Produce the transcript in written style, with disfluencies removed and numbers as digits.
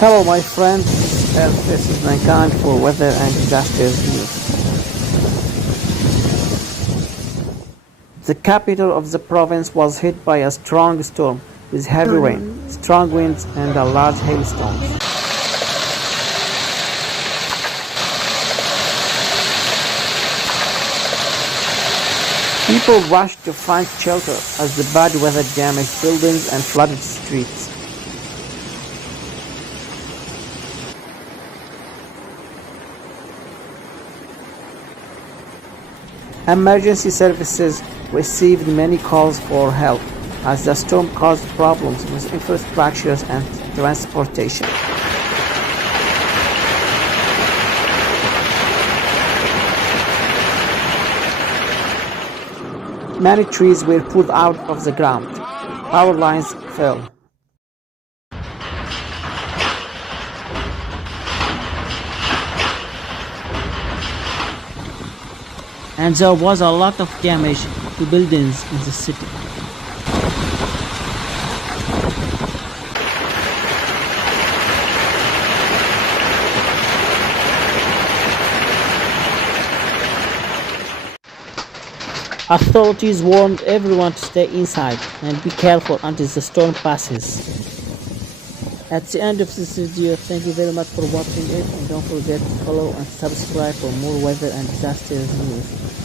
Hello, my friend. This is Mankind for weather and disasters news. The capital of the province was hit by a strong storm with heavy rain, strong winds, and a large hailstones. People rushed to find shelter as the bad weather damaged buildings and flooded streets. Emergency services received many calls for help as the storm caused problems with infrastructures and transportation. Many trees were pulled out of the ground. Power lines fell. And there was a lot of damage to buildings in the city. Authorities warned everyone to stay inside and be careful until the storm passes. At the end of this video, thank you very much for watching it, and don't forget to follow and subscribe for more weather and disasters news.